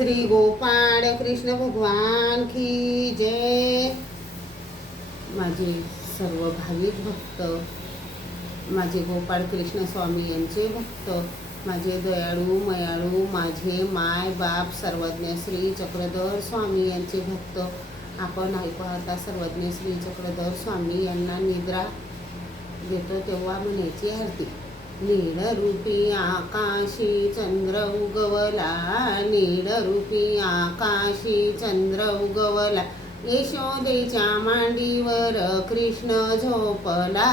श्री गोपाळ कृष्ण भगवान की जय। माझे सर्व भाविक भक्त, माझे गोपाळ कृष्ण स्वामी यांचे भक्त, माझे दयाळू मयाळू, माझे माय बाप सर्वज्ञ श्री चक्रधर स्वामी यांचे भक्त, आपण ऐकू आता सर्वज्ञ श्री चक्रधर स्वामी यांना निद्रा देतो तेव्हा म्हणायची आरती। नीडरूपी आकाशी चंद्र उगवला, नीडरूपी आकाशी चंद्र उगवला, यशोदेच्या मांडीवर कृष्ण झोपला,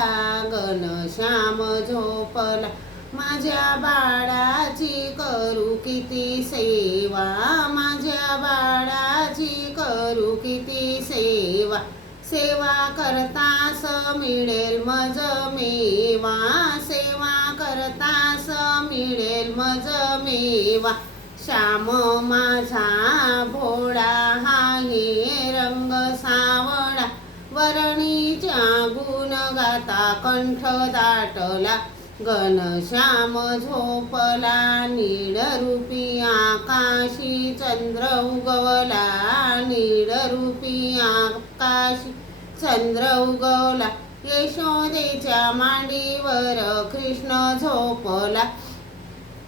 घनश्याम झोपला, माझ्या बाळाची करू किती सेवा, माझ्या बाळाची करू किती सेवा, सेवा करतास मिळेल मज मेवा, सेवा करतास मिळेल मज मेवा, श्याम माझा भोळा आहे रंग सावळा, वरणीच्या गुण गाता कंठ दाटला, घनश्याम झोपला, नीडरूपी आकाशी चंद्र उगवला, नीडरूपी आकाशी चंद्र उगवला, यशोदेच्या मांडीवर कृष्ण झोपला,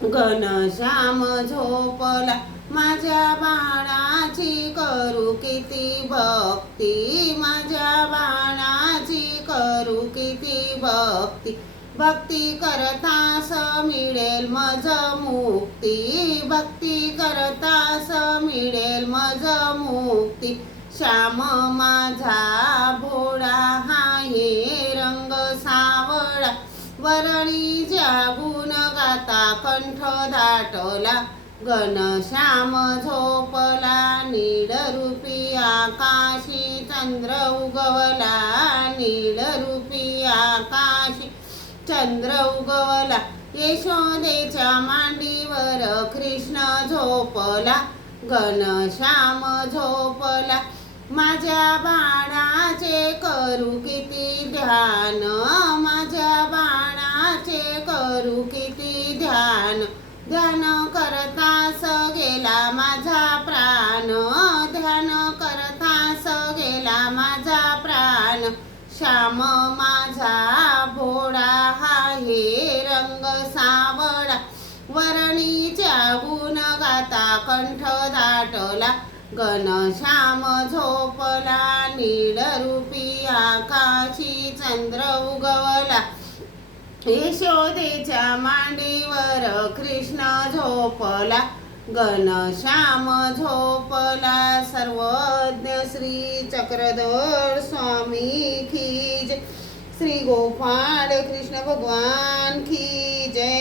घनश्याम झोपला, माझ्या बाळाची करू किती भक्ती, माझ्या बाळाची करू किती भक्ती, भक्ती करतास मिळेल मज मुक्ती, भक्ती करतास मिळेल मज मुक्ती, श्याम माझा भोळा आहे रंग सावळा, वरणीच्या गुण गाता कंठ दाटला, घनश्याम झोपला, नीडरूपी आकाशी चंद्र उगवला, नीडरूपी आकाशी चंद्र उगवला, यशोदेच्या मांडीवर कृष्ण झोपला, घनश्याम झोपला, माझ्या बाळाचे करू किती ध्यान, माझ्या बाळाचे करू किती ध्यान, ध्यान करतास गेला माझा प्राण, ध्यान करतास गेला माझा प्राण, श्याम माझा भोळा आहे रंग सावळा, वरणीच्या गुण गाता कंठ दाटला, घनश्याम झोपला, नीडरूपी आकाशी चंद्र उगवला, यशोदेच्या मांडीवर कृष्ण झोपला, घनश्याम झोपला। सर्वज्ञ श्री चक्रधर स्वामी की जय। श्री गोपाळ कृष्ण भगवान की जय।